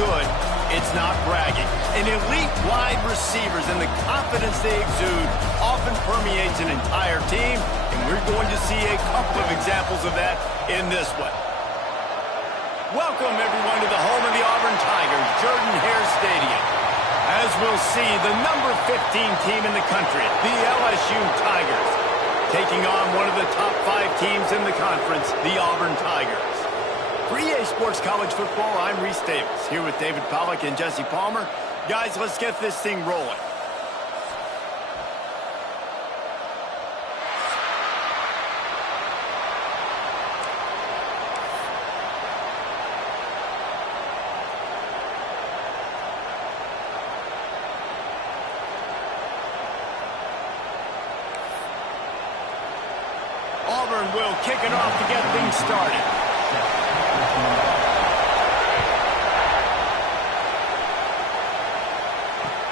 good, it's not bragging. And elite wide receivers and the confidence they exude often permeates an entire team, and we're going to see a couple of examples of that in this one. Welcome, everyone, to the home of the Auburn Tigers, Jordan-Hare Stadium. As we'll see, the number 15 team in the country, the LSU Tigers, taking on one of the top 5 teams in the conference, the Auburn Tigers. For EA Sports College Football, I'm Reese Davis, here with David Pollack and Jesse Palmer. Guys, let's get this thing rolling. Auburn will kick it off to get things started.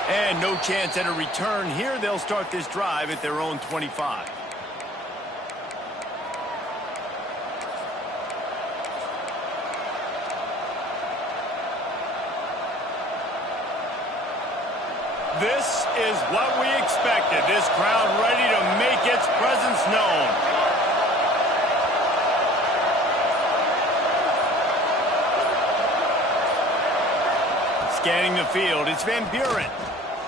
And no chance at a return here. They'll start this drive at their own 25. This is what we expected. This crowd ready to make its presence known. Scanning the field, it's Van Buren.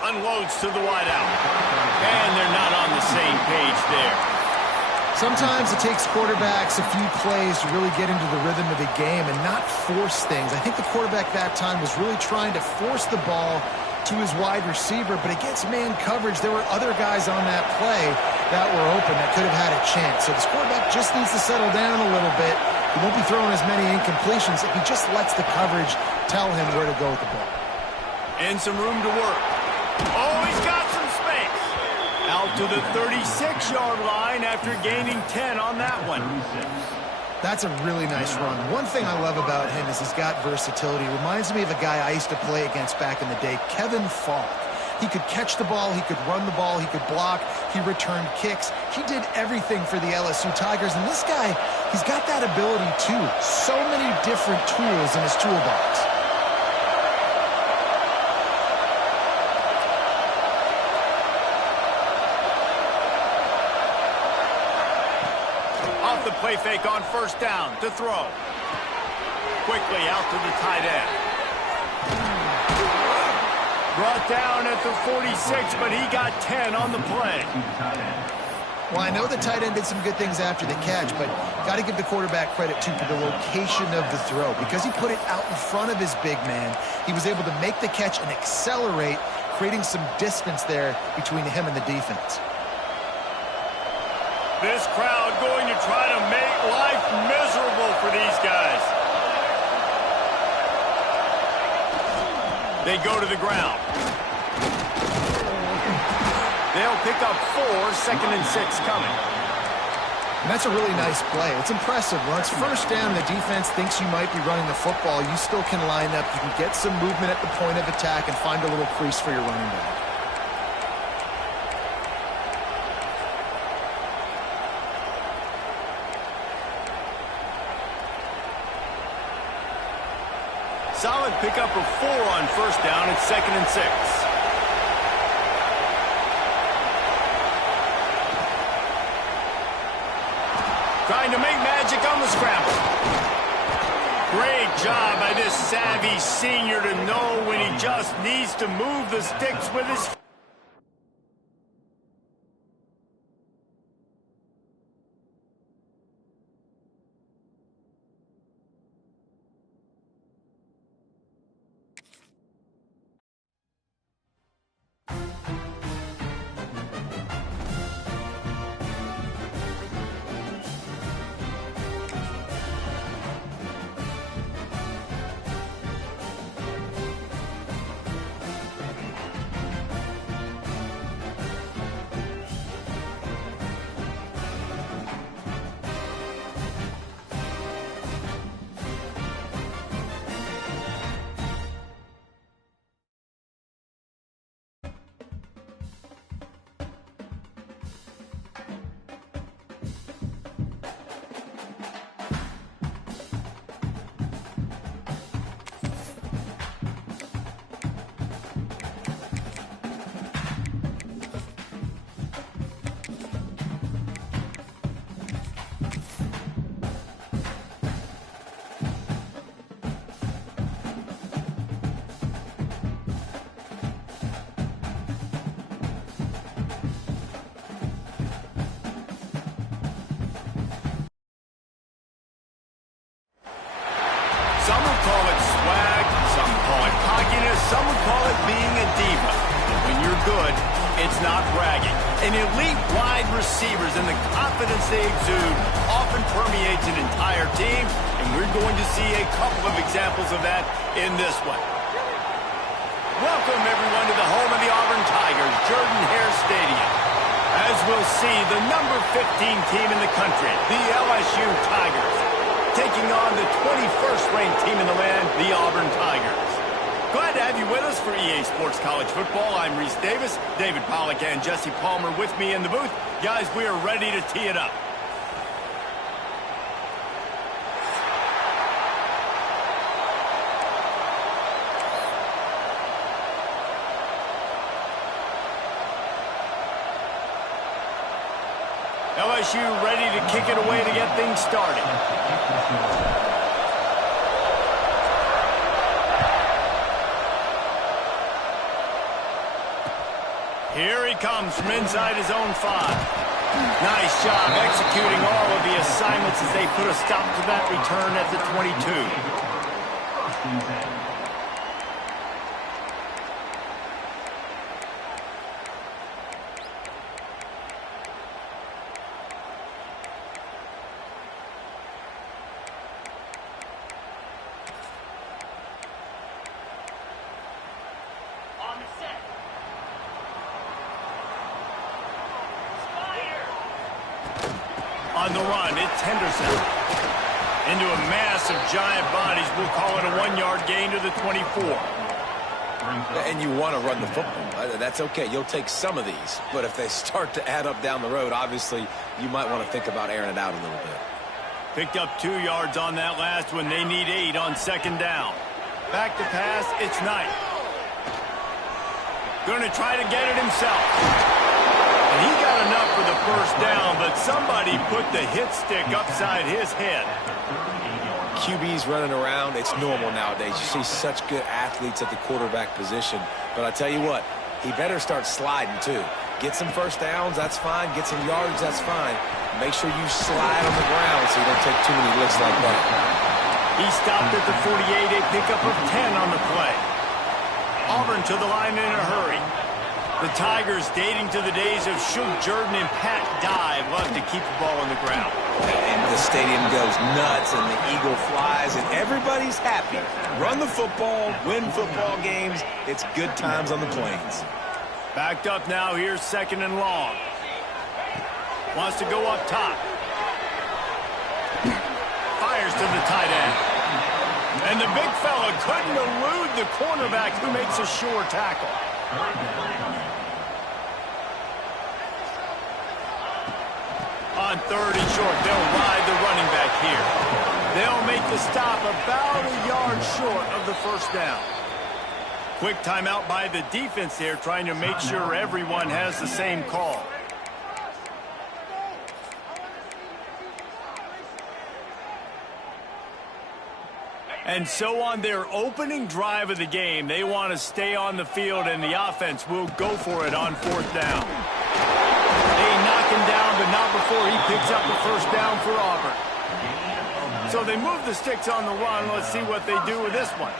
Unloads to the wideout. And they're not on the same page there. Sometimes it takes quarterbacks a few plays to really get into the rhythm of the game and not force things. I think the quarterback that time was really trying to force the ball to his wide receiver, but against man coverage, there were other guys on that play that were open that could have had a chance. So this quarterback just needs to settle down a little bit. He won't be throwing as many incompletions if he just lets the coverage tell him where to go with the ball. And some room to work. Oh, he's got some space. Out to the 36-yard line after gaining 10 on that one. That's a really nice run. One thing I love about him is he's got versatility. Reminds me of a guy I used to play against back in the day, Kevin Falk. He could catch the ball, he could run the ball, he could block, he returned kicks. He did everything for the LSU Tigers, and this guy, he's got that ability too. So many different tools in his toolbox. The play fake on first down to throw. Quickly out to the tight end. Brought down at the 46, but he got 10 on the play. Well, I know the tight end did some good things after the catch, but got to give the quarterback credit, too, for the location of the throw. Because he put it out in front of his big man, he was able to make the catch and accelerate, creating some distance there between him and the defense. This crowd going to try to make life miserable for these guys. They go to the ground. They'll pick up 4, 2nd and 6 coming. And that's a really nice play. It's impressive. When it's first down, the defense thinks you might be running the football. You still can line up. You can get some movement at the point of attack and find a little crease for your running back. Solid pickup of 4 on first down at 2nd and 6. Trying to make magic on the scramble. Great job by this savvy senior to know when he just needs to move the sticks with his feet. Some would call it swag, some call it cockiness, some would call it being a diva. When you're good, it's not bragging. And elite wide receivers and the confidence they exude often permeates an entire team, and we're going to see a couple of examples of that in this one. Welcome, everyone, to the home of the Auburn Tigers, Jordan-Hare Stadium. As we'll see, the number 15 team in the country, the LSU Tigers, taking on the 21st ranked team in the land, the Auburn Tigers. Glad to have you with us for EA Sports College Football. I'm Reese Davis, David Pollack, and Jesse Palmer with me in the booth. Guys, we are ready to tee it up. LSU ready to kick it away to get things started. Here he comes from inside his own 5. Nice job executing all of the assignments as they put a stop to that return at the 22. On the run, it's Henderson. Into a mass of giant bodies. We'll call it a 1-yard gain to the 24. And you want to run the football. That's okay. You'll take some of these. But if they start to add up down the road, obviously, you might want to think about airing it out a little bit. Picked up 2 yards on that last one. They need 8 on 2nd down. Back to pass, it's Knight. Going to try to get it himself. And he got enough for the first down, but somebody put the hit stick upside his head. QBs running around, it's normal nowadays. You see such good athletes at the quarterback position. But I tell you what, he better start sliding too. Get some first downs, that's fine. Get some yards, that's fine. Make sure you slide on the ground so you don't take too many licks like that. He stopped at the 48, a pickup of 10 on the play. Auburn to the line in a hurry. The Tigers, dating to the days of Shug Jordan and Pat Dye, love to keep the ball on the ground. And the stadium goes nuts, and the eagle flies, and everybody's happy. Run the football, win football games. It's good times on the plains. Backed up now, here's 2nd and long. Wants to go up top. Fires to the tight end. And the big fella couldn't elude the cornerback who makes a sure tackle. On 3rd and short, they'll ride the running back here. They'll make the stop about a yard short of the first down. Quick timeout by the defense there, trying to make sure everyone has the same call. And so on their opening drive of the game, they want to stay on the field, and the offense will go for it on 4th down. They knock him down, but not before he picks up the first down for Auburn. So they move the sticks on the run. Let's see what they do with this one.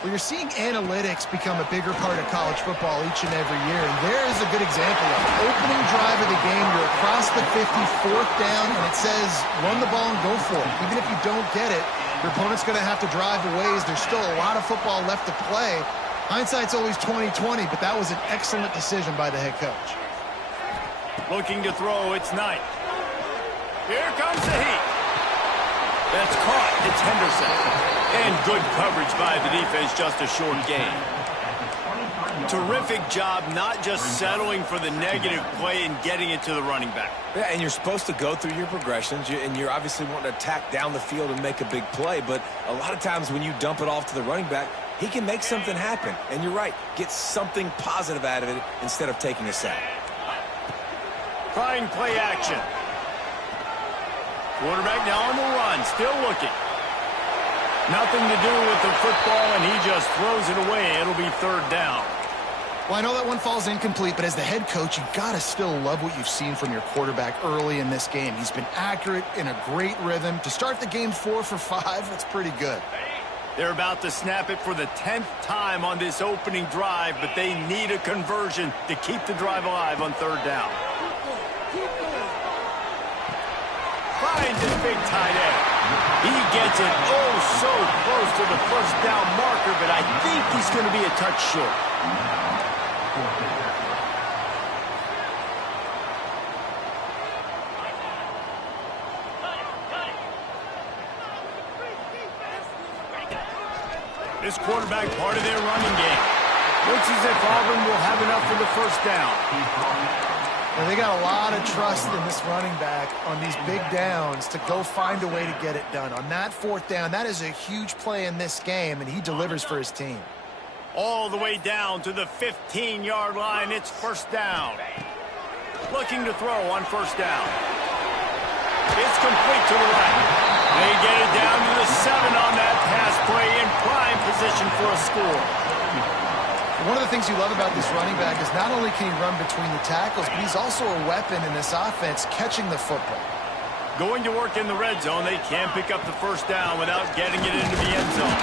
Well, you're seeing analytics become a bigger part of college football each and every year. And there is a good example of it. Opening drive of the game, you're across the 50, 4th down, and it says run the ball and go for it. Even if you don't get it, your opponent's going to have to drive a ways. There's still a lot of football left to play. Hindsight's always 20/20, but that was an excellent decision by the head coach. Looking to throw, it's Knight. Here comes the heat. That's caught. It's Henderson. And good coverage by the defense, just a short gain. Terrific job not just settling for the negative play and getting it to the running back. Yeah, and you're supposed to go through your progressions, and you're obviously wanting to attack down the field and make a big play, but a lot of times when you dump it off to the running back, he can make something happen. And you're right, get something positive out of it instead of taking a sack. Trying play action. Quarterback now on the run, still looking. Nothing to do with the football, and he just throws it away. It'll be 3rd down. Well, I know that one falls incomplete, but as the head coach, you've got to still love what you've seen from your quarterback early in this game. He's been accurate, in a great rhythm. To start the game 4 for 5, that's pretty good. They're about to snap it for the 10th time on this opening drive, but they need a conversion to keep the drive alive on third down. Finds his big tight end. He gets it oh so close to the first down marker, but I think he's going to be a touch short. This quarterback part of their running game. Looks as if Auburn will have enough for the first down. Well, they got a lot of trust in this running back on these big downs to go find a way to get it done. On that fourth down, that is a huge play in this game, and he delivers for his team. All the way down to the 15-yard line. It's first down. Looking to throw on first down. It's complete to the right. They get it down to the 7 on that pass play in prime position for a score. One of the things you love about this running back is not only can he run between the tackles, but he's also a weapon in this offense catching the football. Going to work in the red zone, they can't pick up the first down without getting it into the end zone.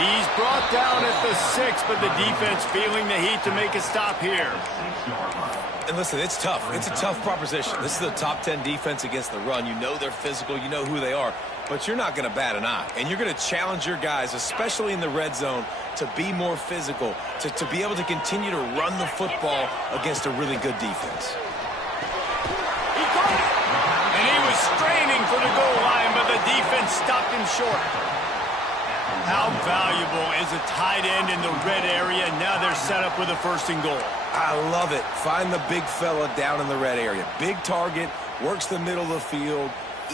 He's brought down at the 6, but the defense feeling the heat to make a stop here. And listen, it's tough. It's a tough proposition. This is a top 10 defense against the run. You know they're physical. You know who they are. But you're not going to bat an eye. And you're going to challenge your guys, especially in the red zone, to be more physical, to be able to continue to run the football against a really good defense. He caught it! And he was straining for the goal line, but the defense stopped him short. How valuable is a tight end in the red area? Now they're set up with a first and goal. I love it. Find the big fella down in the red area. Big target, works the middle of the field,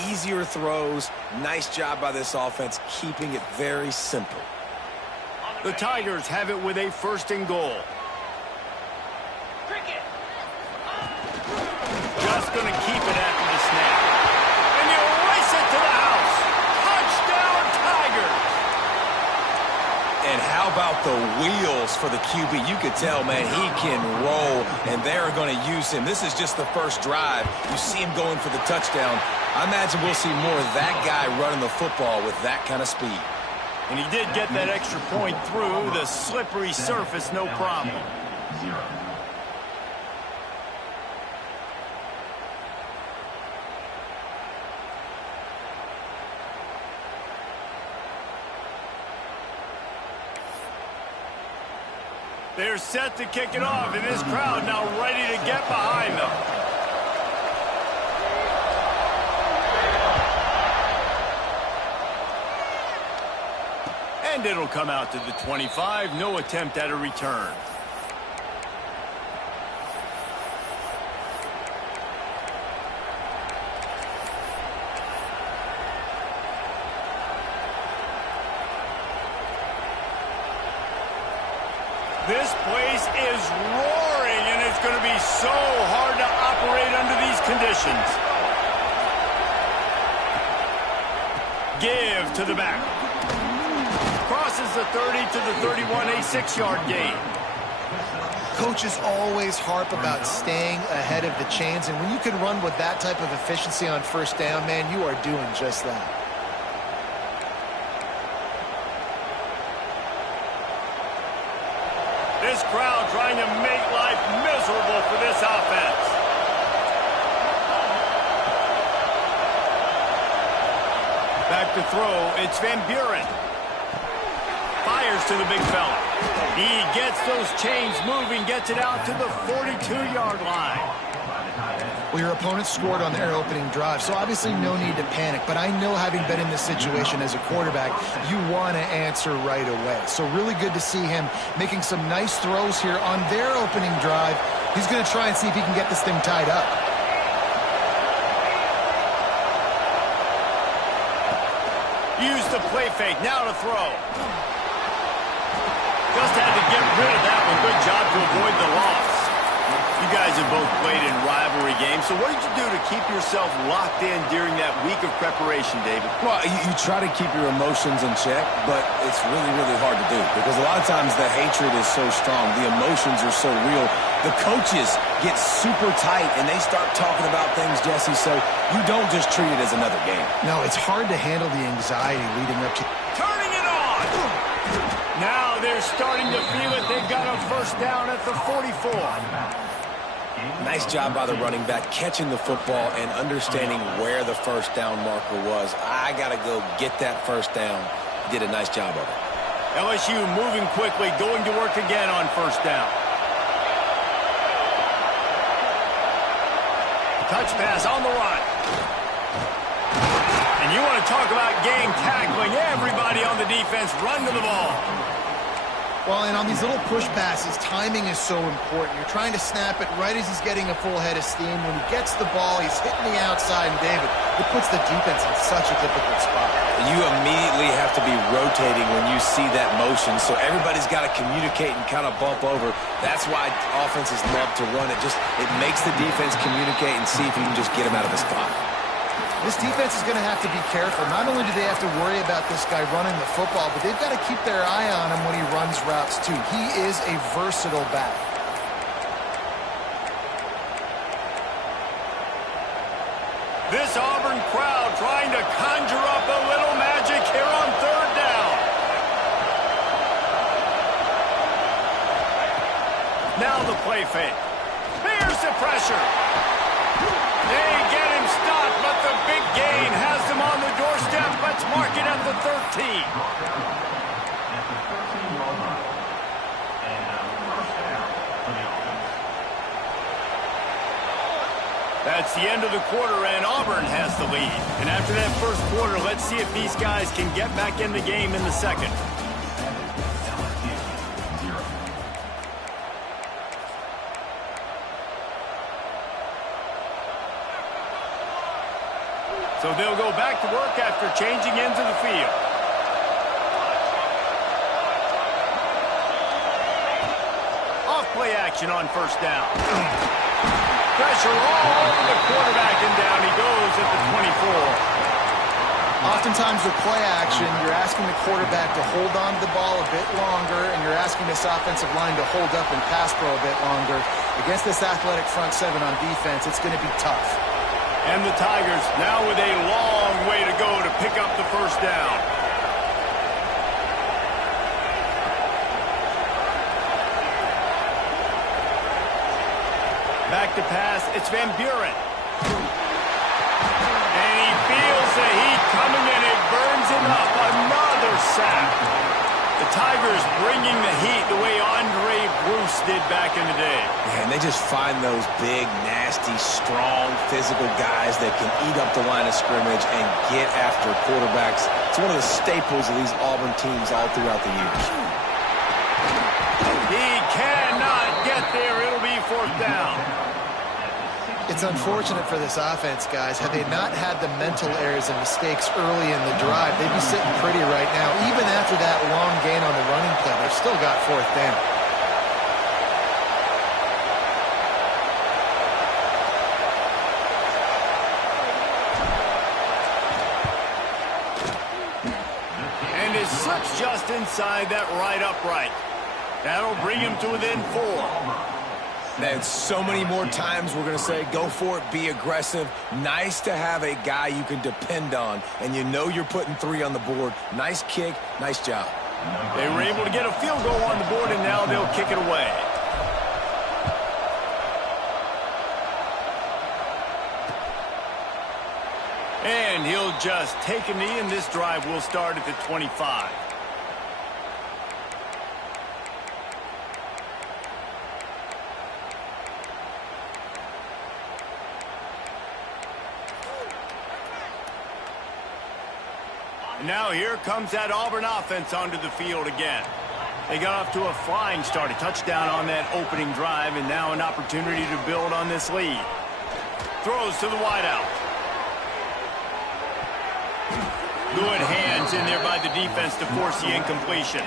easier throws. Nice job by this offense, keeping it very simple. The Tigers have it with a first and goal. Just going to keep it after the snap. And you race it to the house. Touchdown, Tigers! And how about the wheels for the QB? You could tell, man, he can roll, and they're going to use him. This is just the first drive. You see him going for the touchdown. I imagine we'll see more of that guy running the football with that kind of speed. And he did get that extra point through the slippery surface, no problem. They're set to kick it off, and this crowd now ready to get behind them. And it'll come out to the 25. No attempt at a return. This place is roaring, and it's going to be so hard to operate under these conditions. Give to the back. Crosses the 30 to the 31, a 6-yard gain. Coaches always harp about staying ahead of the chains, and when you can run with that type of efficiency on first down, man, you are doing just that. This crowd trying to make life miserable for this offense. Back to throw, it's Van Buren. Fires to the big fella. He gets those chains moving, gets it out to the 42-yard line. Well, your opponent scored on their opening drive, so obviously no need to panic. But I know, having been in this situation as a quarterback, you want to answer right away. So really good to see him making some nice throws here on their opening drive. He's going to try and see if he can get this thing tied up. Use the play fake, now to throw. Just had to get rid of that one. Good job to avoid the loss. You guys have both played in rivalry games, so what did you do to keep yourself locked in during that week of preparation, David? Well, you try to keep your emotions in check, but it's really, really hard to do because a lot of times the hatred is so strong. The emotions are so real. The coaches get super tight, and they start talking about things, Jesse, so you don't just treat it as another game. No, it's hard to handle the anxiety leading up to... Turning it on! on. Now they're starting to feel it. They've got a first down at the 44. Nice job by the running back, catching the football and understanding where the first down marker was. I got to go get that first down. He did a nice job of it. LSU moving quickly, going to work again on first down. Touch pass on the run. And you want to talk about game tackling. Everybody on the defense run to the ball. Well, and on these little push passes, timing is so important. You're trying to snap it right as he's getting a full head of steam. When he gets the ball, he's hitting the outside, and David, it puts the defense in such a difficult spot. You immediately have to be rotating when you see that motion, so everybody's got to communicate and kind of bump over. That's why offenses love to run it. It makes the defense communicate and see if you can just get him out of his spot. This defense is going to have to be careful. Not only do they have to worry about this guy running the football, but they've got to keep their eye on him when he runs routes, too. He is a versatile back. This Auburn crowd trying to conjure up a little magic here on third down. Now the play fake. Here's the pressure. They get him stopped, but the big gain has him on the doorstep. Let's mark it at the 13. That's the end of the quarter, and Auburn has the lead. And after that first quarter, let's see if these guys can get back in the game in the second. So they'll go back to work after changing into the field. Off play action on first down. Pressure all over the quarterback, and down he goes at the 24. Oftentimes with play action, you're asking the quarterback to hold on to the ball a bit longer, and you're asking this offensive line to hold up and pass pro a bit longer. Against this athletic front seven on defense, it's going to be tough. And the Tigers now with a long way to go to pick up the first down. Back to pass, it's Van Buren. And he feels the heat coming and it burns him up. Another sack. The Tigers bringing the heat the way Andre Bruce did back in the day. Man, they just find those big, nasty, strong, physical guys that can eat up the line of scrimmage and get after quarterbacks. It's one of the staples of these Auburn teams all throughout the years. He cannot get there. It'll be fourth down. It's unfortunate for this offense, guys. Had they not had the mental errors and mistakes early in the drive, they'd be sitting pretty right now. Even after that long gain on the running play, they've still got fourth down. And it slips just inside that right upright. That'll bring him to within 4. And so many more times we're going to say, go for it, be aggressive. Nice to have a guy you can depend on, and you know you're putting 3 on the board. Nice kick, nice job. They were able to get a field goal on the board, and now they'll kick it away. And he'll just take a knee, and this drive will start at the 25. Now here comes that Auburn offense onto the field again. They got off to a flying start, a touchdown on that opening drive, and now an opportunity to build on this lead. Throws to the wideout. Good hands in there by the defense to force the incompletion.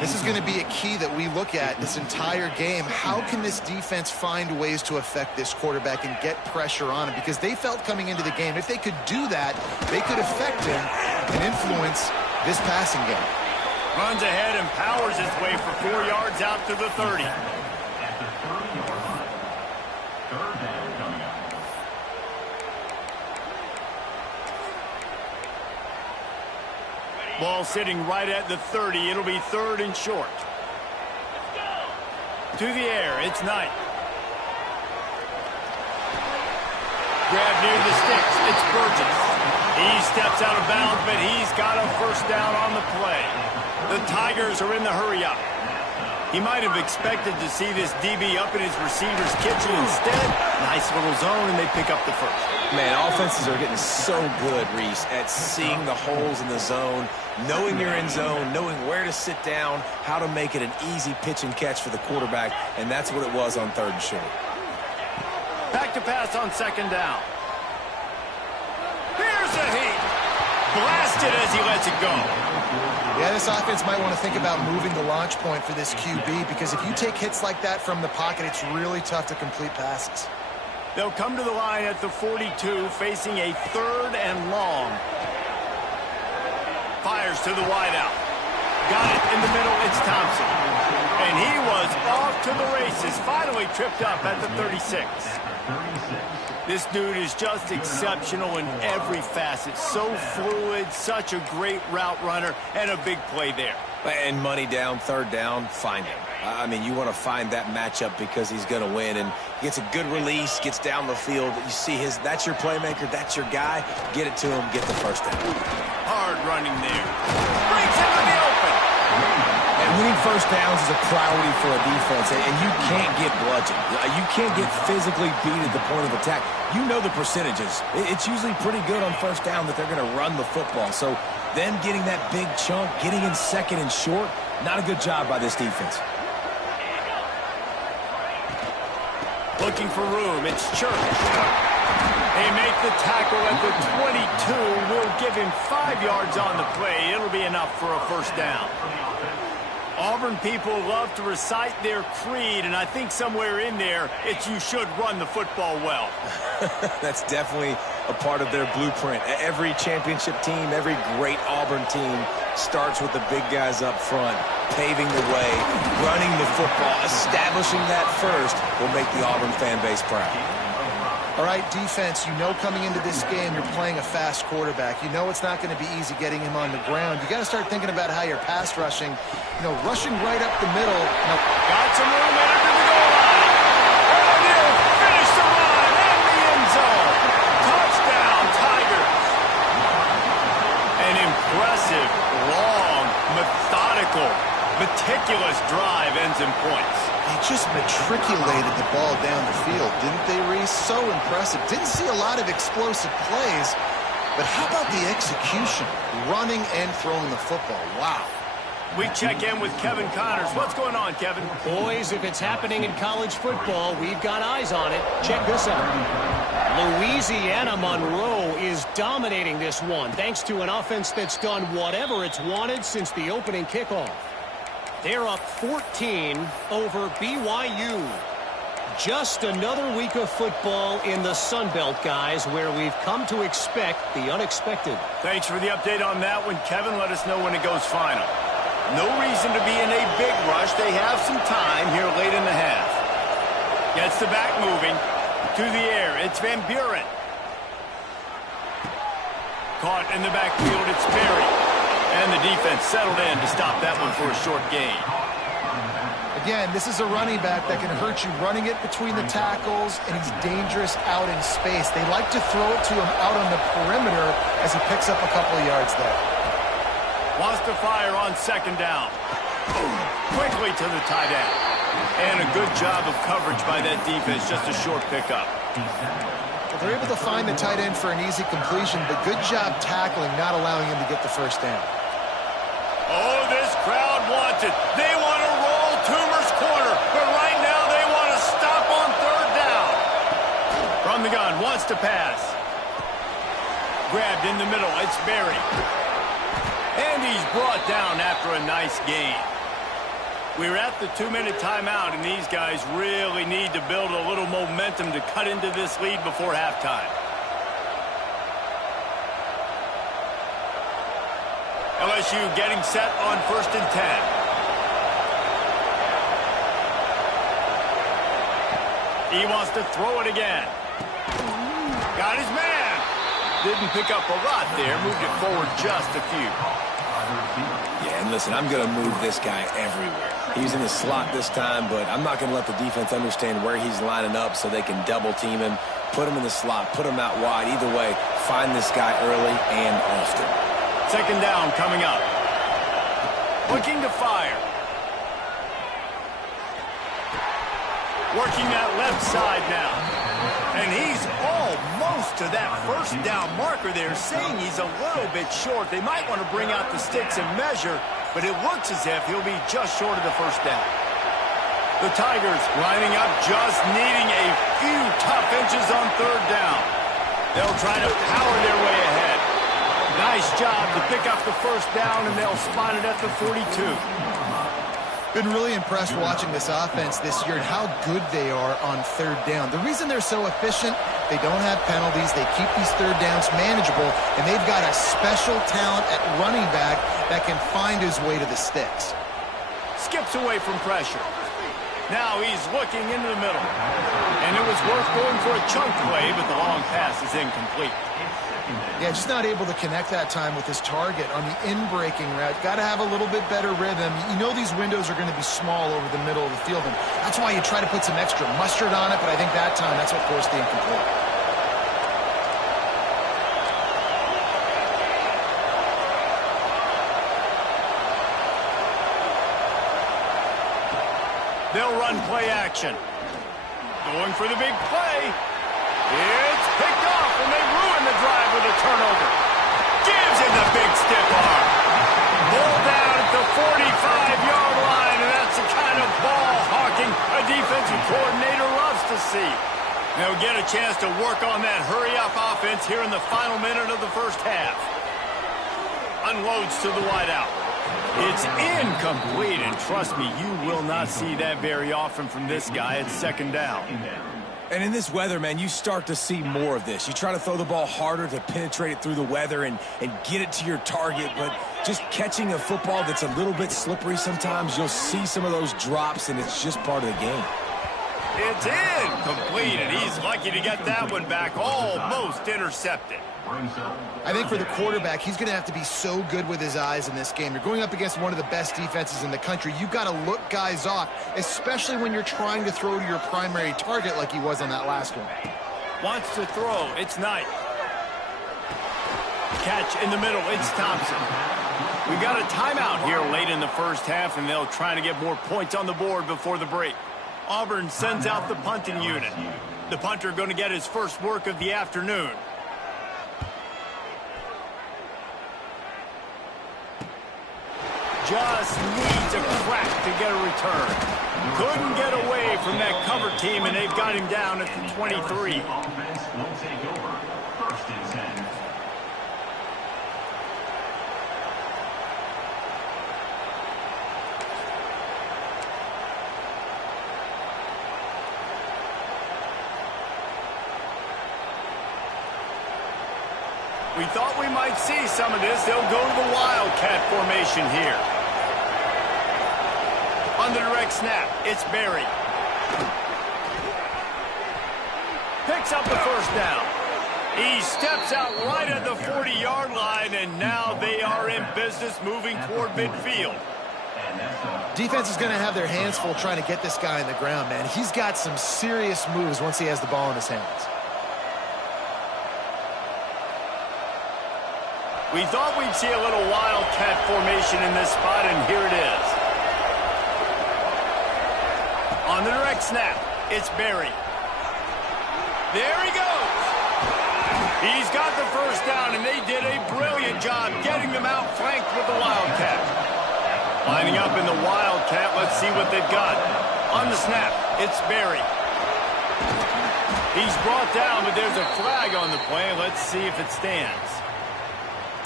This is going to be a key that we look at this entire game. How can this defense find ways to affect this quarterback and get pressure on him? Because they felt coming into the game, if they could do that, they could affect him and influence this passing game. Runs ahead and powers his way for 4 yards out to the 30. Ball sitting right at the 30. It'll be 3rd and short. To the air, it's Knight. Grab near the sticks, it's Burgess. He steps out of bounds, but he's got a first down on the play. The Tigers are in the hurry-up. He might have expected to see this DB up in his receiver's kitchen. Instead, nice little zone, and they pick up the first. Man, offenses are getting so good, Reese, at seeing the holes in the zone, knowing your end zone, knowing where to sit down, how to make it an easy pitch and catch for the quarterback, and that's what it was on 3rd and short. Back to pass on 2nd down. Here's a heat. Blasted as he lets it go. Yeah, this offense might want to think about moving the launch point for this QB, because if you take hits like that from the pocket, it's really tough to complete passes. They'll come to the line at the 42, facing a 3rd and long. Fires to the wideout. Got it in the middle, it's Thompson. And he was off to the races, finally tripped up at the 36. This dude is just exceptional in every facet. So fluid, such a great route runner, and a big play there. And money down, 3rd down, find him. I mean, you want to find that matchup because he's going to win, and gets a good release, gets down the field. You see that's your playmaker, that's your guy. Get it to him, get the first down. Hard running there. Breaks into the open. And winning first downs is a priority for a defense, and you can't get bludgeoned. You can't get physically beat at the point of attack. You know the percentages. It's usually pretty good on first down that they're going to run the football. So them getting that big chunk, getting in 2nd and short, not a good job by this defense. Looking for room, it's Church. They make the tackle at the 22. We'll give him 5 yards on the play. It'll be enough for a first down. Auburn people love to recite their creed, and I think somewhere in there, it's you should run the football well. That's definitely a part of their blueprint. Every championship team, every great Auburn team starts with the big guys up front, paving the way, running the football, establishing that first will make the Auburn fan base proud. All right, defense, you know coming into this game you're playing a fast quarterback. You know it's not going to be easy getting him on the ground. You got to start thinking about how you're pass rushing. Rushing right up the middle. Got some room in under the goal line. And he'll finish the run in the end zone. Touchdown, Tigers. An impressive, long, methodical, meticulous drive ends in points. They just matriculated the ball down the field, didn't they, Reese? So impressive. Didn't see a lot of explosive plays, but how about the execution? Running and throwing the football. Wow. We check in with Kevin Connors. What's going on, Kevin? Boys, if it's happening in college football, we've got eyes on it. Check this out. Louisiana Monroe is dominating this one, thanks to an offense that's done whatever it's wanted since the opening kickoff. They're up 14 over BYU. Just another week of football in the Sun Belt, guys, where we've come to expect the unexpected. Thanks for the update on that one, Kevin. Let us know when it goes final. No reason to be in a big rush. They have some time here late in the half. Gets the back moving. To the air, it's Van Buren. Caught in the backfield, it's Berry. And the defense settled in to stop that one for a short gain. Again, this is a running back that can hurt you running it between the tackles, and he's dangerous out in space. They like to throw it to him out on the perimeter as he picks up a couple of yards there. Wants to fire on 2nd down. Quickly to the tight end. And a good job of coverage by that defense, just a short pickup. Well, they're able to find the tight end for an easy completion, but good job tackling, not allowing him to get the first down. Oh, this crowd wants it. They want to roll Toomer's corner, but right now they want to stop on 3rd down. From the gun, wants to pass. Grabbed in the middle, it's Berry. And he's brought down after a nice gain. We're at the 2-minute timeout, and these guys really need to build a little momentum to cut into this lead before halftime. LSU getting set on 1st and 10. He wants to throw it again. Got his man. Didn't pick up a lot there. Moved it forward just a few. Yeah, and listen, I'm going to move this guy everywhere. He's in the slot this time, but I'm not going to let the defense understand where he's lining up so they can double team him, put him in the slot, put him out wide. Either way, find this guy early and often. Second down coming up. Looking to fire. Working that left side now. And he's almost to that first down marker there, saying he's a little bit short. They might want to bring out the sticks and measure, but it looks as if he'll be just short of the first down. The Tigers lining up, just needing a few tough inches on third down. They'll try to power their way ahead. Nice job to pick up the first down, and they'll spot it at the 42. Been really impressed watching this offense this year and how good they are on third down. The reason they're so efficient, they don't have penalties, they keep these third downs manageable, and they've got a special talent at running back that can find his way to the sticks. Skips away from pressure. Now he's looking into the middle. And it was worth going for a chunk play, but the long pass is incomplete. Yeah, just not able to connect that time with his target on the in-breaking route. Got to have a little bit better rhythm. You know these windows are going to be small over the middle of the field, and that's why you try to put some extra mustard on it, but I think that time that's what forced the incomplete. They'll run play action. Going for the big play. It's picked off, and they ruin the drive with a turnover. Gives him the big stiff arm. Ball down at the 45-yard line, and that's the kind of ball hawking a defensive coordinator loves to see. They'll get a chance to work on that hurry-up offense here in the final minute of the first half. Unloads to the wideout. It's incomplete, and trust me, you will not see that very often from this guy at second down. And in this weather, man, you start to see more of this. You try to throw the ball harder to penetrate it through the weather and get it to your target, but just catching a football that's a little bit slippery sometimes, you'll see some of those drops, and it's just part of the game. It's incomplete, and he's lucky to get that one back, almost intercepted. I think for the quarterback, he's going to have to be so good with his eyes in this game. You're going up against one of the best defenses in the country. You've got to look guys off, especially when you're trying to throw to your primary target like he was on that last one. Wants to throw. It's Knight. Catch in the middle. It's Thompson. We've got a timeout here late in the first half, and they'll try to get more points on the board before the break. Auburn sends out the punting unit. The punter going to get his first work of the afternoon. Just needs a crack to get a return. Couldn't get away from that cover team, and they've got him down at the 23. We thought we might see some of this. They'll go to the Wildcat formation here. On the direct snap, it's Berry. Picks up the first down. He steps out right at the 40-yard line, and now they are in business moving toward midfield. Defense is going to have their hands full trying to get this guy on the ground, man. He's got some serious moves once he has the ball in his hands. We thought we'd see a little Wildcat formation in this spot, and here it is. On the direct snap, it's Berry. There he goes. He's got the first down, and they did a brilliant job getting them out flanked with the Wildcat. Lining up in the Wildcat, let's see what they've got. On the snap, it's Berry. He's brought down, but there's a flag on the play. Let's see if it stands.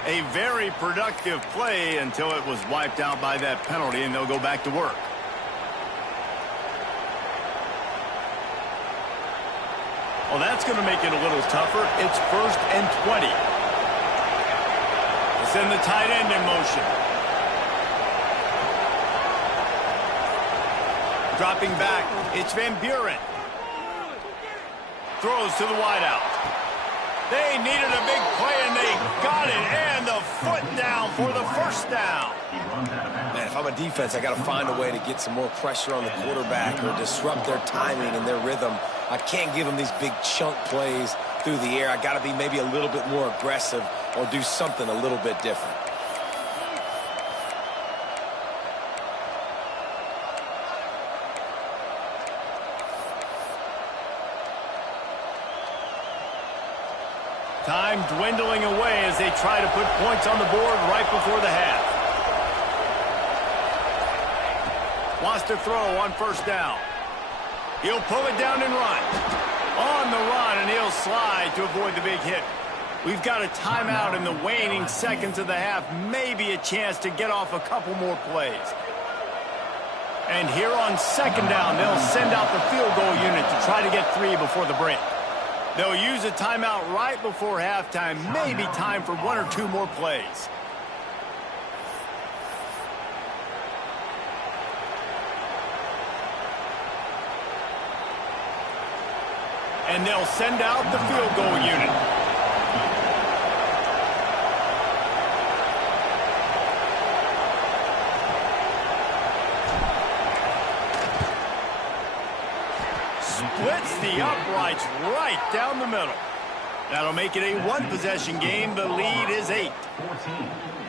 A very productive play until it was wiped out by that penalty, and they'll go back to work. Well, that's going to make it a little tougher. It's 1st and 20. They send the tight end in motion. Dropping back, it's Van Buren. Throws to the wideout. They needed a big play, and they got it. And the foot down for the first down. Man, if I'm a defense, I got to find a way to get some more pressure on the quarterback or disrupt their timing and their rhythm. I can't give them these big chunk plays through the air. I got to be maybe a little bit more aggressive or do something a little bit different. Time dwindling away as they try to put points on the board right before the half. Wants to throw on first down. He'll pull it down and run. On the run, and he'll slide to avoid the big hit. We've got a timeout in the waning seconds of the half. Maybe a chance to get off a couple more plays. And here on second down, they'll send out the field goal unit to try to get 3 before the break. They'll use a timeout right before halftime. Maybe time for 1 or 2 more plays. And they'll send out the field goal unit. Splits the uprights right down the middle. That'll make it a 1-possession game. The lead is 8.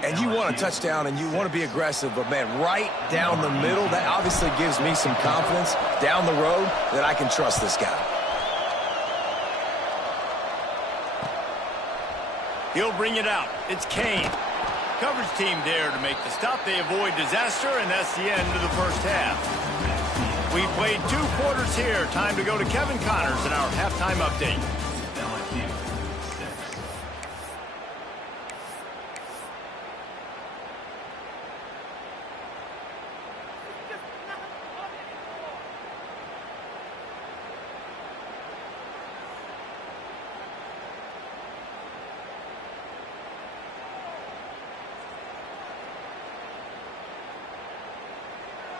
And you want a touchdown and you want to be aggressive, but, man, right down the middle, that obviously gives me some confidence down the road that I can trust this guy. He'll bring it out. It's Kane. Coverage team there to make the stop. They avoid disaster, and that's the end of the first half. We played 2 quarters here. Time to go to Kevin Connors in our halftime update.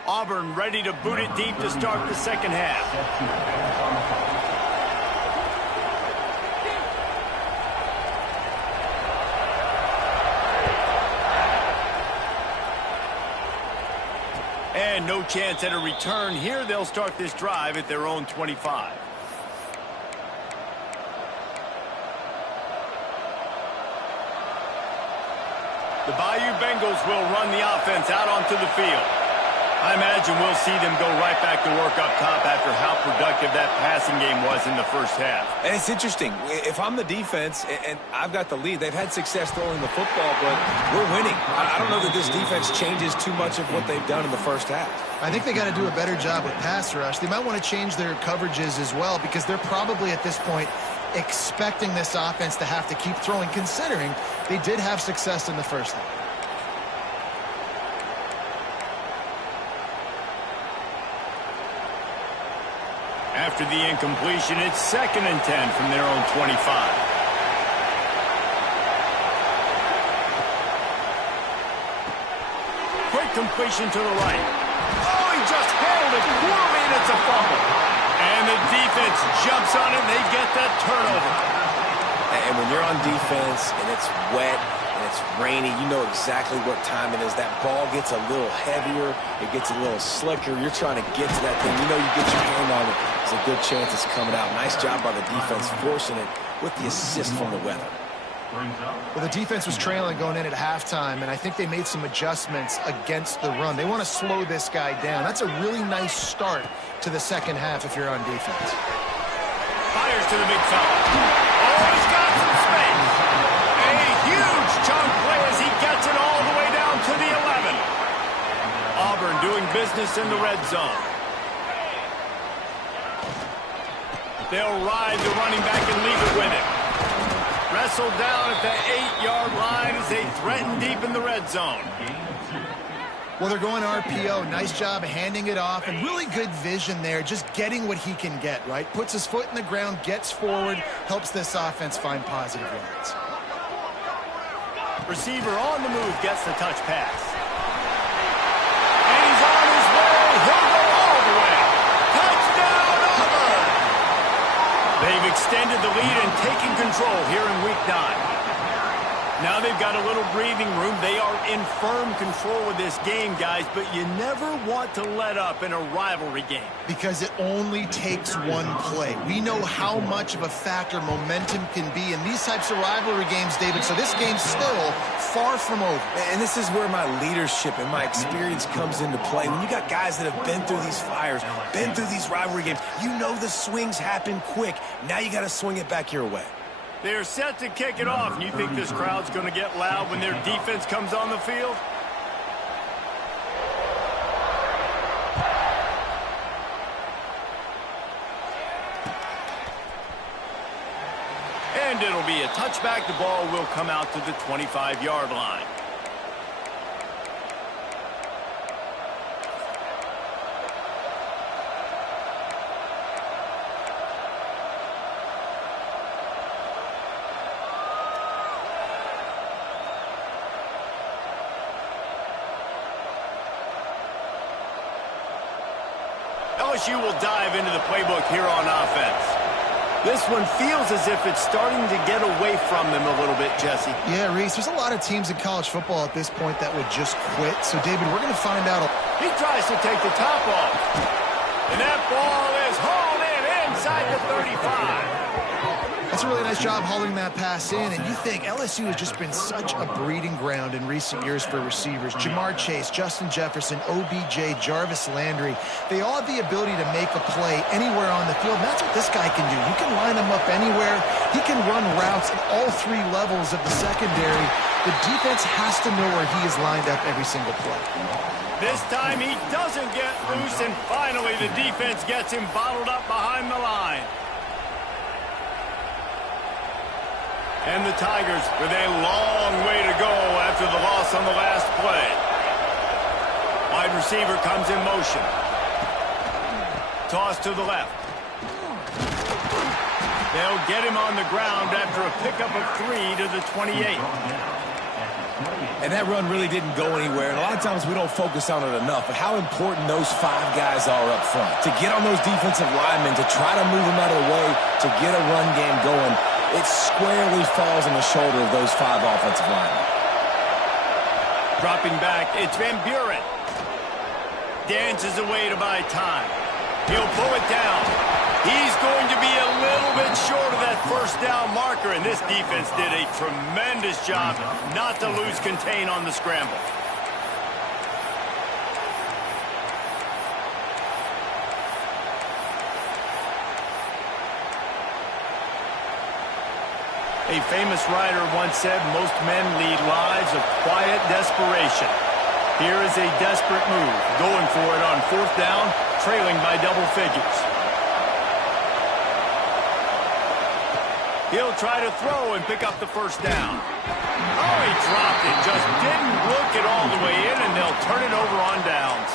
Auburn ready to boot it deep to start the second half. And no chance at a return here. They'll start this drive at their own 25. The Bayou Bengals will run the offense out onto the field. I imagine we'll see them go right back to work up top after how productive that passing game was in the first half. And it's interesting. If I'm the defense and I've got the lead, they've had success throwing the football, but we're winning. I don't know that this defense changes too much of what they've done in the first half. I think they got to do a better job with pass rush. They might want to change their coverages as well because they're probably at this point expecting this offense to have to keep throwing, considering they did have success in the first half. After the incompletion, it's 2nd and 10 from their own 25. Quick completion to the right. Oh, he just handled it poorly, and it's a fumble. And the defense jumps on it, and they get that turnover. And when you're on defense and it's wet and it's rainy, you know exactly what time it is. That ball gets a little heavier. It gets a little slicker. You're trying to get to that thing. You know you get your hand on it. There's a good chance it's coming out. Nice job by the defense forcing it with the assist from the weather. Well, the defense was trailing going in at halftime, and I think they made some adjustments against the run. They want to slow this guy down. That's a really nice start to the second half if you're on defense. Fires to the big fella. Oh, he's got some space. A huge chunk play as he gets it all the way down to the 11. Auburn doing business in the red zone. They'll ride the running back and leave it with him. Wrestled down at the 8-yard line as they threaten deep in the red zone. Well, they're going RPO. Nice job handing it off, and really good vision there, just getting what he can get, right? Puts his foot in the ground, gets forward, helps this offense find positive yards. Receiver on the move gets the touch pass. And he's on his way. He'll go all the way. Touchdown, Auburn! They've extended the the lead and taking control here in Week 9. Now they've got a little breathing room. They are in firm control of this game, guys, but you never want to let up in a rivalry game. Because it only takes one play. We know how much of a factor momentum can be in these types of rivalry games, David, so this game's still far from over. And this is where my leadership and my experience comes into play. When you got guys that have been through these fires, been through these rivalry games, you know the swings happen quick. Now you got to swing it back your way. They're set to kick it off. And you think this crowd's going to get loud when their defense comes on the field? And it'll be a touchback. The ball will come out to the 25-yard line. LSU will dive into the playbook here on offense. This one feels as if it's starting to get away from them a little bit, Jesse. Yeah, Reese, there's a lot of teams in college football at this point that would just quit. So, David, we're going to find out. He tries to take the top off. And that ball is hauled in inside the 35. That's a really nice job hauling that pass in, and you think LSU has just been such a breeding ground in recent years for receivers. Jamar Chase, Justin Jefferson, OBJ, Jarvis Landry, they all have the ability to make a play anywhere on the field, and that's what this guy can do. You can line him up anywhere. He can run routes at all three levels of the secondary. The defense has to know where he is lined up every single play. This time he doesn't get loose, and finally the defense gets him bottled up behind the line. And the Tigers with a long way to go after the loss on the last play. Wide receiver comes in motion. Toss to the left. They'll get him on the ground after a pickup of 3 to the 28. And that run really didn't go anywhere. And a lot of times we don't focus on it enough. But how important those 5 guys are up front. To get on those defensive linemen, to try to move them out of the way, to get a run game going. It squarely falls on the shoulder of those 5 offensive linemen. Dropping back, it's Van Buren. Dances away to buy time. He'll pull it down. He's going to be a little bit short of that first down marker, and this defense did a tremendous job not to lose contain on the scramble. A famous writer once said, most men lead lives of quiet desperation. Here is a desperate move, going for it on 4th down, trailing by double figures. He'll try to throw and pick up the first down. Oh, he dropped it, just didn't look it all the way in, and they'll turn it over on downs.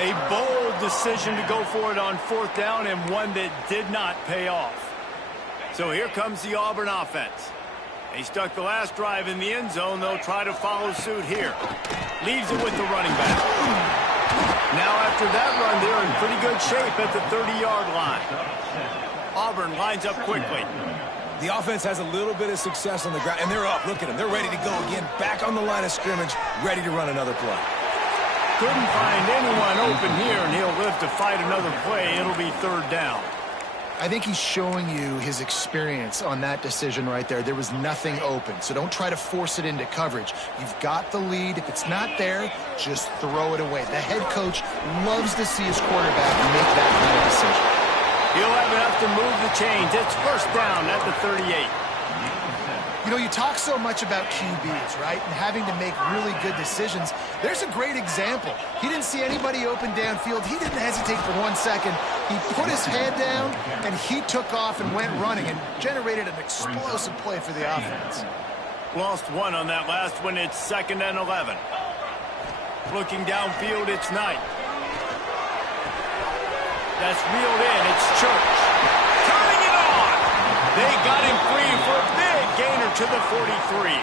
A bold decision to go for it on 4th down, and one that did not pay off. So here comes the Auburn offense. They stuck the last drive in the end zone. They'll try to follow suit here. Leaves it with the running back. Now after that run, they're in pretty good shape at the 30-yard line. Auburn lines up quickly. The offense has a little bit of success on the ground, and they're up. Look at them. They're ready to go again. Back on the line of scrimmage, ready to run another play. Couldn't find anyone open here, and he'll live to fight another play. It'll be 3rd down. I think he's showing you his experience on that decision right there. There was nothing open, so don't try to force it into coverage. You've got the lead. If it's not there, just throw it away. The head coach loves to see his quarterback make that kind of decision. He'll have enough to move the chains. It's 1st down at the 38. You know, you talk so much about QBs, right, and having to make really good decisions. There's a great example. He didn't see anybody open downfield. He didn't hesitate for 1 second. He put his head down, and he took off and went running and generated an explosive play for the offense. Lost 1 on that last one. It's 2nd and 11. Looking downfield, it's Knight. That's reeled in. It's Church. Turning it on! They got him free for a big gainer to the 43.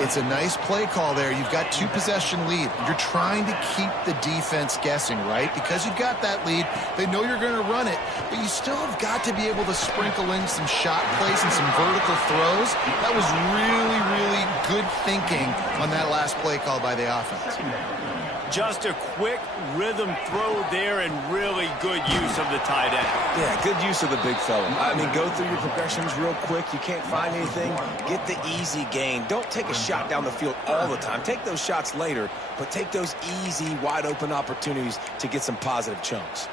It's a nice play call there. You've got 2-possession lead. You're trying to keep the defense guessing, right? Because you've got that lead, they know you're going to run it, but you still have got to be able to sprinkle in some shot plays and some vertical throws. That was really, really good thinking on that last play call by the offense. Just a quick rhythm throw there and really good use of the tight end. Yeah, good use of the big fella. I mean, go through your progressions real quick. You can't find anything. Get the easy gain. Don't take a shot down the field all the time. Take those shots later, but take those easy, wide-open opportunities to get some positive chunks.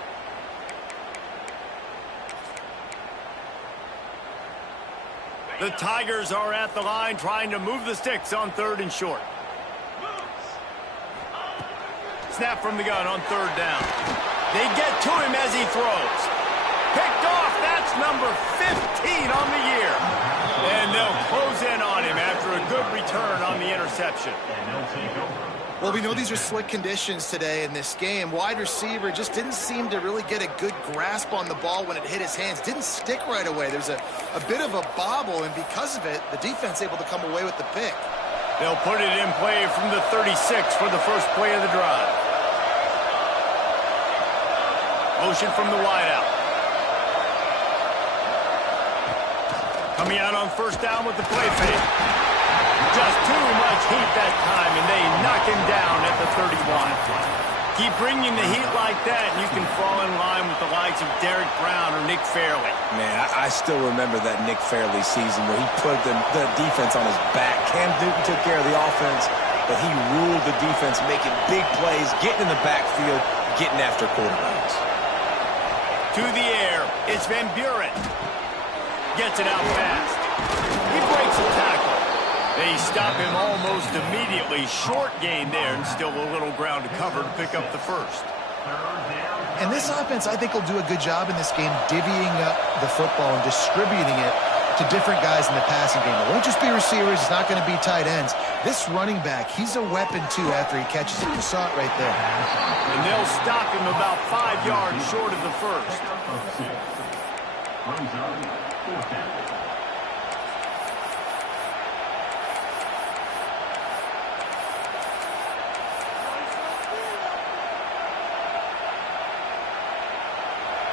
The Tigers are at the line trying to move the sticks on 3rd and short. Snap from the gun on 3rd down. They get to him as he throws. Picked off. That's number 15 on the year. And they'll close in on him after a good return on the interception. Well, we know these are slick conditions today in this game. Wide receiver just didn't seem to really get a good grasp on the ball when it hit his hands. Didn't stick right away. There's a bit of a bobble, and because of it, the defense able to come away with the pick. They'll put it in play from the 36 for the first play of the drive. Motion from the wideout. Coming out on 1st down with the play fake. Just too much heat that time, and they knock him down at the 31. Keep bringing the heat like that, and you can fall in line with the likes of Derek Brown or Nick Fairley. Man, I still remember that Nick Fairley season where he put the defense on his back. Cam Newton took care of the offense, but he ruled the defense, making big plays, getting in the backfield, getting after quarterbacks. To the air, it's Van Buren. Gets it out fast. He breaks a tackle. They stop him almost immediately. Short gain there, and still a little ground to cover to pick up the first. And this offense, I think, will do a good job in this game divvying up the football and distributing it to different guys in the passing game. It won't just be receivers. It's not going to be tight ends. This running back, he's a weapon, too, after he catches it. You saw it right there. And they'll stop him about 5 yards short of the first.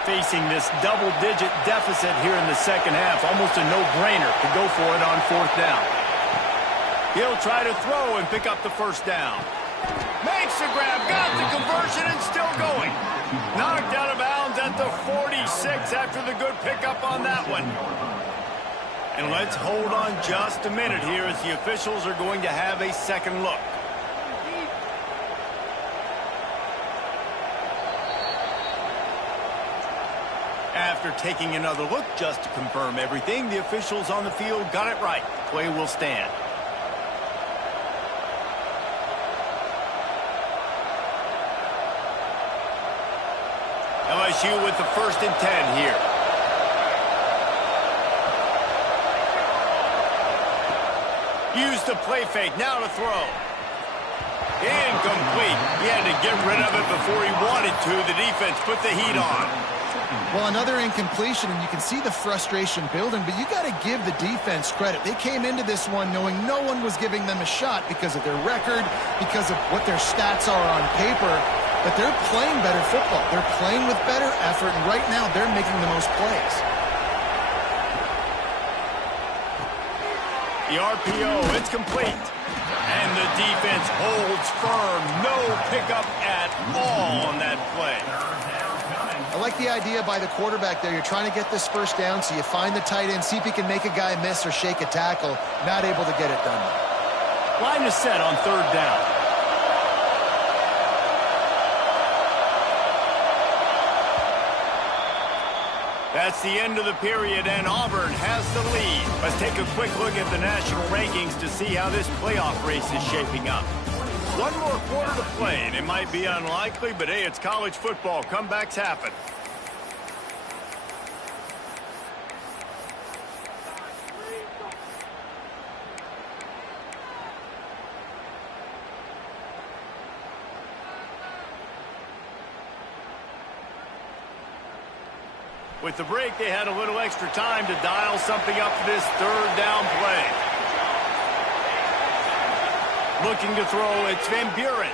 Facing this double-digit deficit here in the second half. Almost a no-brainer to go for it on 4th down. He'll try to throw and pick up the 1st down. Makes the grab, got the conversion, and still going. Knocked out of bounds at the 46 after the good pickup on that one. And let's hold on just a minute here as the officials are going to have a second look. After taking another look just to confirm everything, the officials on the field got it right. Play will stand. LSU with the 1st and 10 here. Use the play fake, now to throw. Incomplete. He had to get rid of it before he wanted to. The defense put the heat on. Well, another incompletion, and you can see the frustration building, but you got to give the defense credit. They came into this one knowing no one was giving them a shot because of their record, because of what their stats are on paper, but they're playing better football. They're playing with better effort, and right now they're making the most plays. The RPO, it's complete. And the defense holds firm. No pickup at all on that play. I like the idea by the quarterback there. You're trying to get this 1st down, so you find the tight end, see if he can make a guy miss or shake a tackle. Not able to get it done. Line is set on 3rd down. That's the end of the period, and Auburn has the lead. Let's take a quick look at the national rankings to see how this playoff race is shaping up. One more quarter to play, and it might be unlikely, but hey, it's college football. Comebacks happen. With the break, they had a little extra time to dial something up for this 3rd down play. Looking to throw, it's Van Buren.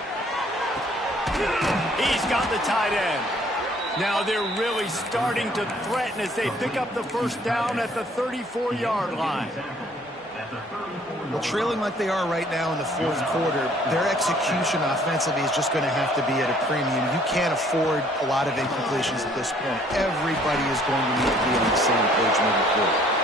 He's got the tight end. Now they're really starting to threaten as they pick up the first down at the 34-yard line. Well, trailing like they are right now in the fourth quarter, their execution offensively is just going to have to be at a premium. You can't afford a lot of incompletions at this point. Everybody is going to need to be on the same page moving forward.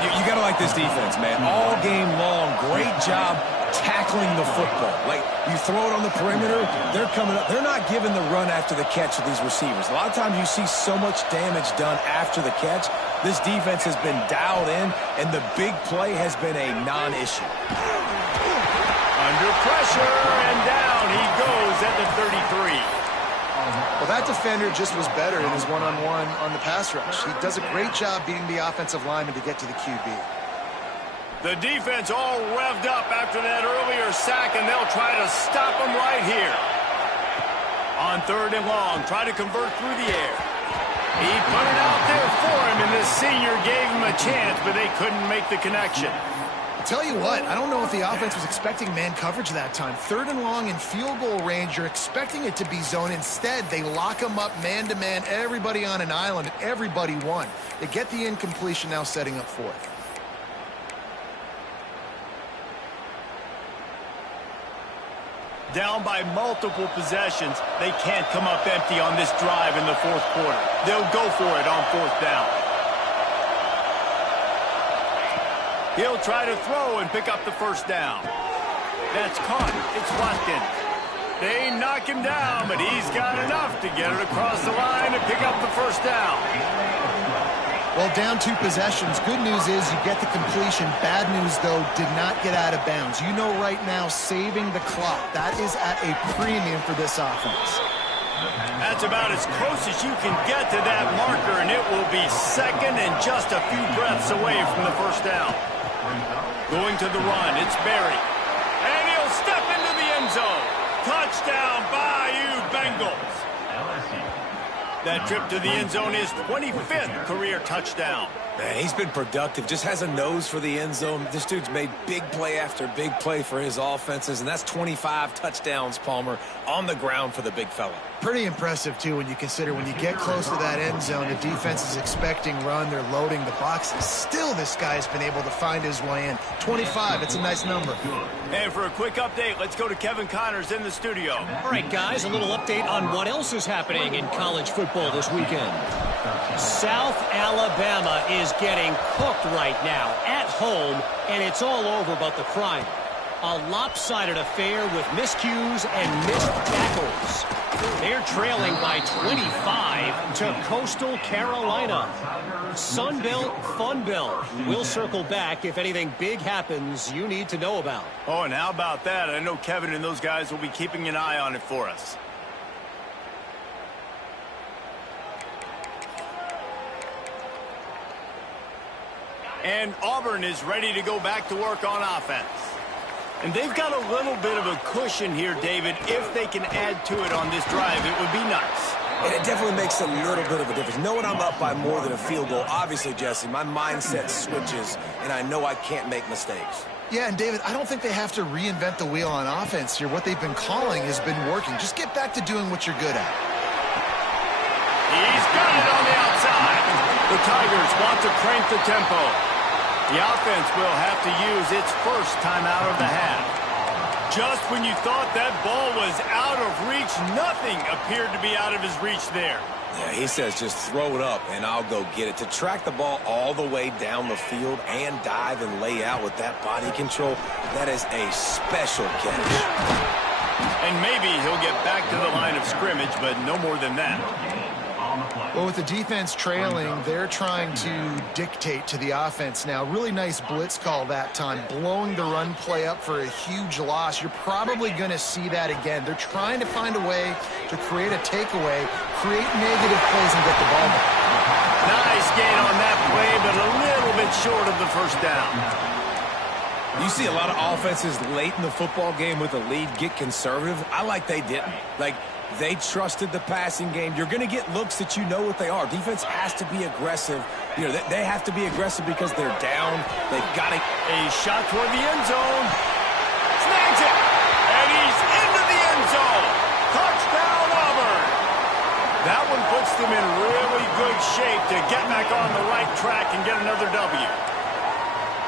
You got to like this defense, man. All game long, great job tackling the football. Like, you throw it on the perimeter, they're coming up. They're not giving the run after the catch with these receivers. A lot of times you see so much damage done after the catch. This defense has been dialed in, and the big play has been a non-issue. Under pressure, and down he goes at the 33. Well, that defender just was better in his one-on-one on the pass rush. He does a great job beating the offensive lineman to get to the QB. The defense all revved up after that earlier sack, and they'll try to stop him right here. On 3rd and long, try to convert through the air. He put it out there for him, and the senior gave him a chance, but they couldn't make the connection. I'll tell you what, I don't know if the offense was expecting man coverage that time. 3rd and long in field goal range, you're expecting it to be zone. Instead, they lock him up man-to-man, everybody on an island, and everybody won. They get the incompletion, now setting up 4th. Down by multiple possessions, they can't come up empty on this drive in the 4th quarter. They'll go for it on 4th down. He'll try to throw and pick up the first down. That's caught. It's Watkins. They knock him down, but he's got enough to get it across the line and pick up the first down. Well, down 2 possessions. Good news is you get the completion. Bad news, though, did not get out of bounds. You know right now, saving the clock. That is at a premium for this offense. That's about as close as you can get to that marker, and it will be 2nd and just a few breaths away from the first down. Going to the run, it's Berry. And he'll step into the end zone. Touchdown, Bayou Bengals. That trip to the end zone is 25th career touchdown. Man, he's been productive. Just has a nose for the end zone. This dude's made big play after big play for his offenses, and that's 25 touchdowns, Palmer, on the ground for the big fella. Pretty impressive, too, when you consider when you get close to that end zone, the defense is expecting run, they're loading the boxes. Still, this guy's been able to find his way in. 25, it's a nice number. And for a quick update, let's go to Kevin Connors in the studio. All right, guys, a little update on what else is happening in college football this weekend. South Alabama is getting cooked right now at home, and it's all over but the crying. A lopsided affair with miscues and missed tackles. They're trailing by 25 to Coastal Carolina. Sunbelt, Funbelt. We'll circle back if anything big happens you need to know about. Oh, and how about that? I know Kevin and those guys will be keeping an eye on it for us. And Auburn is ready to go back to work on offense. And they've got a little bit of a cushion here, David. If they can add to it on this drive, it would be nice. And it definitely makes a little bit of a difference. Knowing I'm up by more than a field goal, obviously, Jesse, my mindset switches, and I know I can't make mistakes. Yeah, and David, I don't think they have to reinvent the wheel on offense here. What they've been calling has been working. Just get back to doing what you're good at. He's got it on the outside. The Tigers want to crank the tempo. The offense will have to use its first timeout of the half. Just when you thought that ball was out of reach, nothing appeared to be out of his reach there. Yeah, he says just throw it up and I'll go get it. To track the ball all the way down the field and dive and lay out with that body control, that is a special catch. And maybe he'll get back to the line of scrimmage, but no more than that. Well, with the defense trailing, they're trying to dictate to the offense now. Really nice blitz call that time, blowing the run play up for a huge loss. You're probably going to see that again. They're trying to find a way to create a takeaway, create negative plays, and get the ball back. Nice gain on that play, but a little bit short of the first down. You see a lot of offenses late in the football game with a lead get conservative. I like they didn't. Like, they trusted the passing game. You're going to get looks that you know what they are. Defense has to be aggressive. You know, they have to be aggressive because they're down. They've got to. A shot toward the end zone. Snag back on the right track and get another W.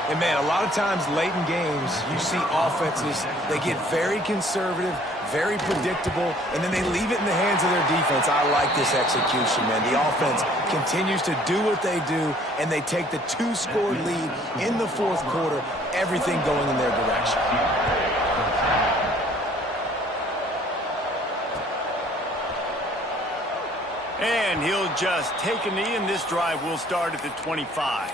And, man, a lot of times late in games, you see offenses, they get very conservative, very predictable, and then they leave it in the hands of their defense. I like this execution, man. The offense continues to do what they do, and they take the 2-score lead in the fourth quarter, everything going in their direction. And he'll just take a knee, and this drive will start at the 25.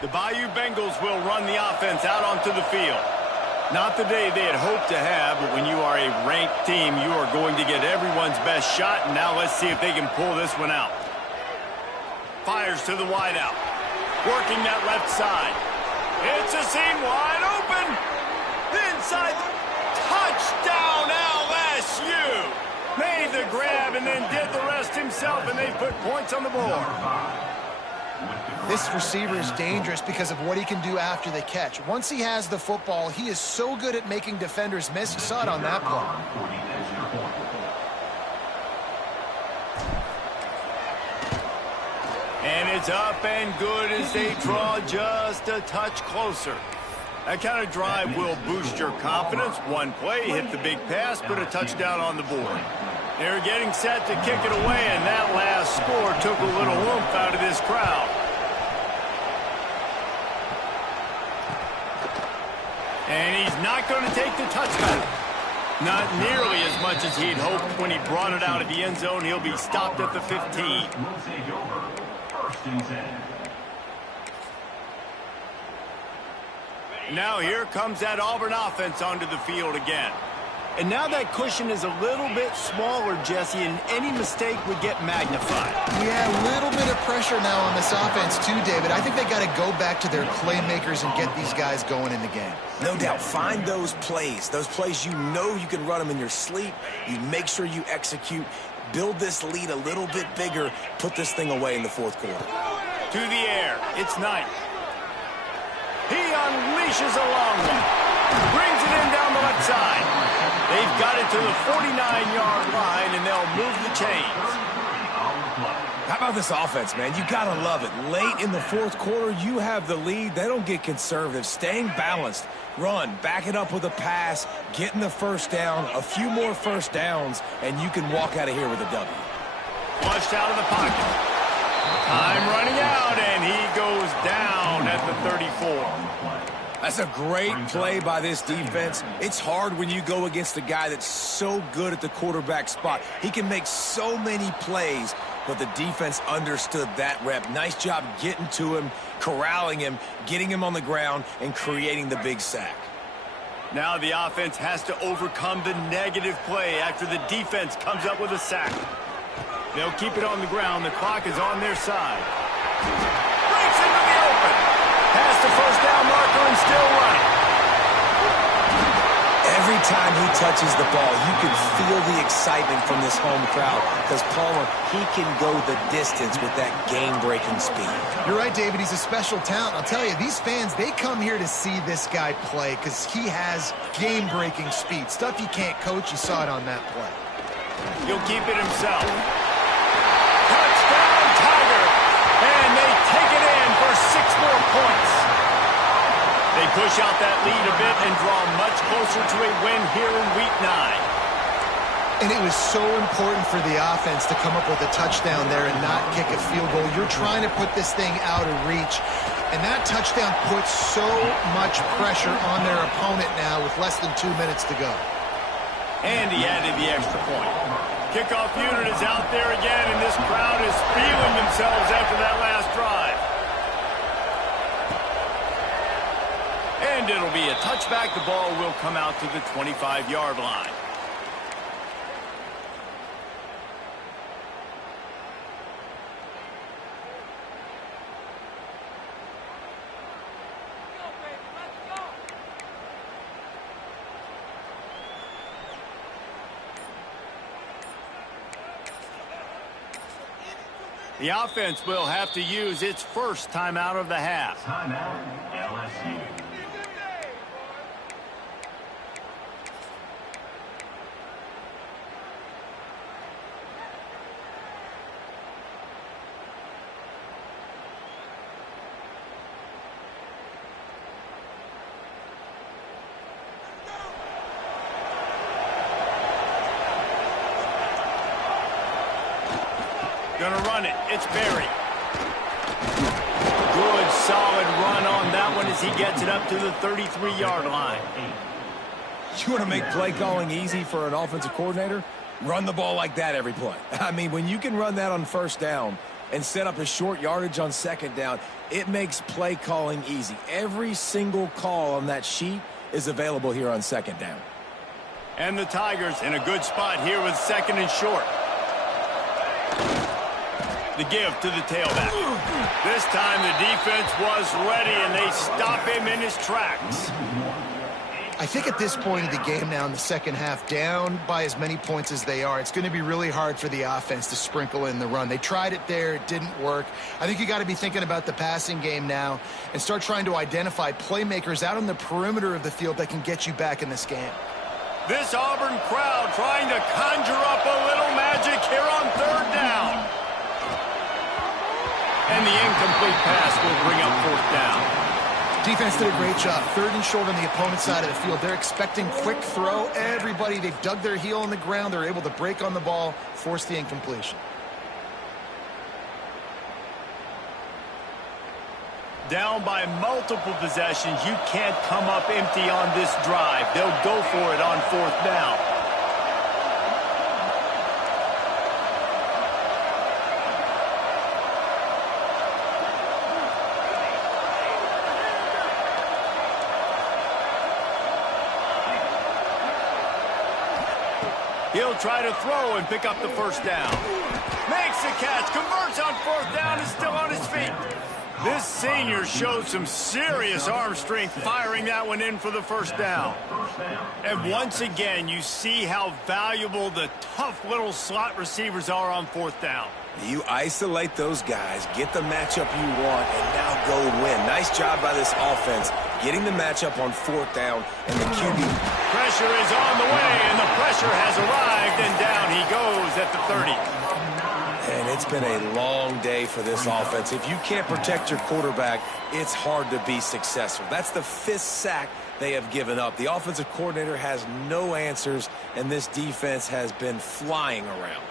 The Bayou Bengals will run the offense out onto the field. Not the day they had hoped to have, but when you are a ranked team, you are going to get everyone's best shot, and now let's see if they can pull this one out. Fires to the wideout. Working that left side. It's a seam wide open. Inside. Touchdown LSU. Made the grab and then did the rest himself, and they put points on the board. This receiver is dangerous because of what he can do after the catch. Once he has the football, he is so good at making defenders miss. You saw it on that play. And it's up and good as they draw just a touch closer. That kind of drive will boost your confidence. One play, hit the big pass, put a touchdown on the board. They're getting set to kick it away, and that last score took a little oomph out of this crowd. And he's not going to take the touchback. Not nearly as much as he'd hoped when he brought it out of the end zone. He'll be stopped at the 15. Now here comes that Auburn offense onto the field again. And now that cushion is a little bit smaller, Jesse, and any mistake would get magnified. Yeah, a little bit of pressure now on this offense too, David. I think they got to go back to their playmakers and get these guys going in the game. No doubt. Find those plays you know you can run them in your sleep. You make sure you execute. Build this lead a little bit bigger. Put this thing away in the fourth quarter. To the air. It's Knight. He unleashes a long one. Brings it in down the left side. They've got it to the 49-yard line, and they'll move the chains. How about this offense, man? You got to love it. Late in the fourth quarter, you have the lead. They don't get conservative. Staying balanced. Run, back it up with a pass, getting the first down, a few more first downs, and you can walk out of here with a W. Flushed out of the pocket. Time running out, and he goes down at the 34. That's a great play by this defense. It's hard when you go against a guy that's so good at the quarterback spot. He can make so many plays, but the defense understood that rep. Nice job getting to him, corralling him, getting him on the ground, and creating the big sack. Now the offense has to overcome the negative play after the defense comes up with a sack. They'll keep it on the ground. The clock is on their side. Breaks into the open. Past the first down marker and still running. Every time he touches the ball, you can feel the excitement from this home crowd because, Palmer, he can go the distance with that game-breaking speed. You're right, David. He's a special talent. I'll tell you, these fans, they come here to see this guy play because he has game-breaking speed. Stuff you can't coach. You saw it on that play. He'll keep it himself. Touchdown, Tiger! And they take it in for 6 more points. They push out that lead a bit and draw much closer to a win here in Week 9. And it was so important for the offense to come up with a touchdown there and not kick a field goal. You're trying to put this thing out of reach. And that touchdown puts so much pressure on their opponent now with less than 2 minutes to go. And he added the extra point. Kickoff unit is out there again, and this crowd is feeling themselves after that last drive. And it'll be a touchback. The ball will come out to the 25-yard line. The offense will have to use its first timeout of the half. Timeout, LSU. Gonna run it. It's Berry. Good, solid run on that one as he gets it up to the 33-yard line. You want to make play calling easy for an offensive coordinator? Run the ball like that every play. I mean, when you can run that on first down and set up a short yardage on second down, it makes play calling easy. Every single call on that sheet is available here on second down. And the Tigers in a good spot here with second and short. The give to the tailback. This time the defense was ready, and they stop him in his tracks. I think at this point of the game now in the second half, down by as many points as they are, it's going to be really hard for the offense to sprinkle in the run. They tried it there. It didn't work. I think you got to be thinking about the passing game now and start trying to identify playmakers out on the perimeter of the field that can get you back in this game. This Auburn crowd trying to conjure up a little magic here on third down. And the incomplete pass will bring up fourth down. Defense did a great job. Third and short on the opponent's side of the field. They're expecting quick throw. Everybody, they've dug their heel on the ground. They're able to break on the ball, force the incompletion. Down by multiple possessions, you can't come up empty on this drive. They'll go for it on fourth down. He'll try to throw and pick up the first down. Makes the catch, converts on fourth down, is still on his feet. This senior showed some serious arm strength firing that one in for the first down. And once again, you see how valuable the tough little slot receivers are on fourth down. You isolate those guys, get the matchup you want, and now go win. Nice job by this offense, getting the matchup on fourth down, and the QB. Pressure is on the way, and the pressure has arrived, and down he goes at the 30. And it's been a long day for this offense. If you can't protect your quarterback, it's hard to be successful. That's the 5th sack they have given up. The offensive coordinator has no answers, and this defense has been flying around.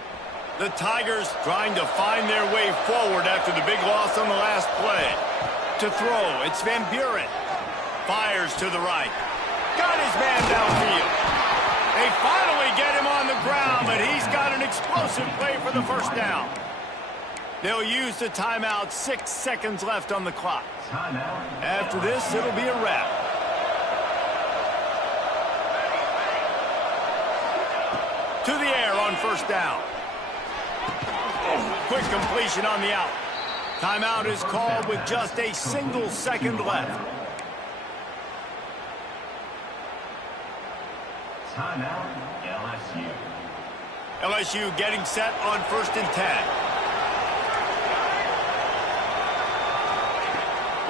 The Tigers trying to find their way forward after the big loss on the last play. To throw, it's Van Buren. Fires to the right. Got his man downfield. They finally get him on the ground, but he's got an explosive play for the first down. They'll use the timeout, 6 seconds left on the clock. After this, it'll be a wrap. To the air on first down. Quick completion on the out. Timeout is called with just a single second left. Timeout, LSU. LSU getting set on 1st and 10.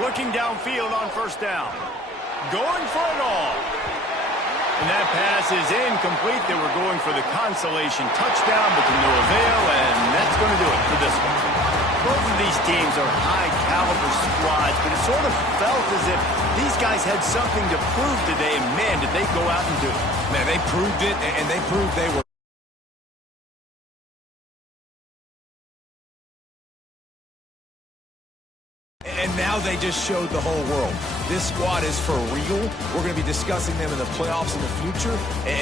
Looking downfield on first down. Going for it all. And that pass is incomplete. They were going for the consolation touchdown, but to no avail, and that's going to do it for this one. Both of these teams are high-caliber squads, but it sort of felt as if these guys had something to prove today, and man, did they go out and do it. Man, they proved it, and they proved they were. And now they just showed the whole world. This squad is for real. We're going to be discussing them in the playoffs in the future. And